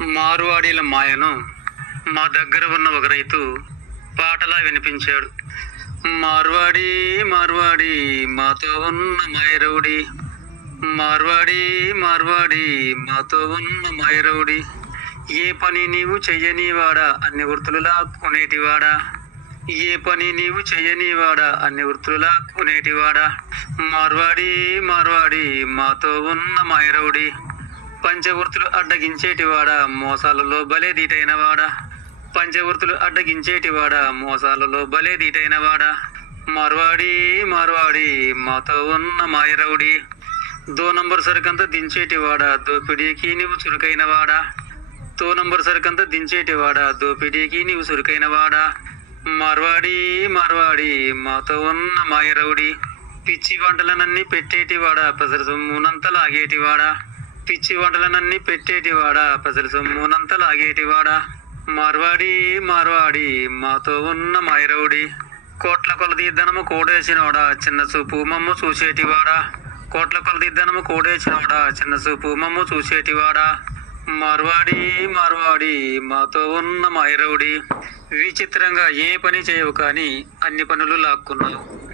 మారువాడీల మాయను మా దగ్గర ఉన్న ఒక రైతు పాటలా వినిపించాడు. మార్వాడి మార్వాడి మాతో ఉన్న మాయరవుడి మార్వాడి మార్వాడి మాతో ఉన్న మాయరవుడి ఏ పని నీవు చెయ్యనివాడా అన్ని వృత్తులులా కొనేటివాడా? ఏ పని నీవు చెయ్యనివాడా అన్ని వృత్తులులా కొనేటివాడా? మార్వాడి మార్వాడి మాతో ఉన్న మాయరవుడి పంచవృత్తులు అడ్డగించేటివాడా? మోసాలలో బలే దీటైనవాడా పంచవృత్తులు అడ్డగించేటివాడా? మోసాలలో బలే దీటైనవాడా మార్వాడి మార్వాడి మాతో ఉన్న మాయరవుడి దో నంబర్ సరుకంతా దించేటివాడా? దోపిడీకి నీవు చురుకైనవాడా? తో నంబర్ సరుకంతా దించేటివాడా? దోపిడీకి నీవు చురుకైనవాడా? మార్వాడి మార్వాడి మాతో ఉన్న మాయరవుడి పిచ్చి వంటలనన్నీ పెట్టేటివాడా? ప్రజల సొమ్మునంత లాగేటివాడా? పిచ్చి వంటలనన్నీ పెట్టేటివాడా? ప్రజల సొమ్మునంత లాగేటివాడా? మార్వాడి మార్వాడి మాతో ఉన్న మాయరవుడి. కోట్ల కొలది ధనము కూడేసినోడా? చిన్న చూపు మమ్ము చూసేటివాడా? కోట్ల కొలది ధనము కూడేసినోడా? చిన్న చూపు మమ్ము చూసేటివాడా? మార్వాడి మార్వాడి మాతో ఉన్న మాయరవుడి. విచిత్రంగా ఏ పని చేయవు కానీ అన్ని పనులు లాక్కున్నావు.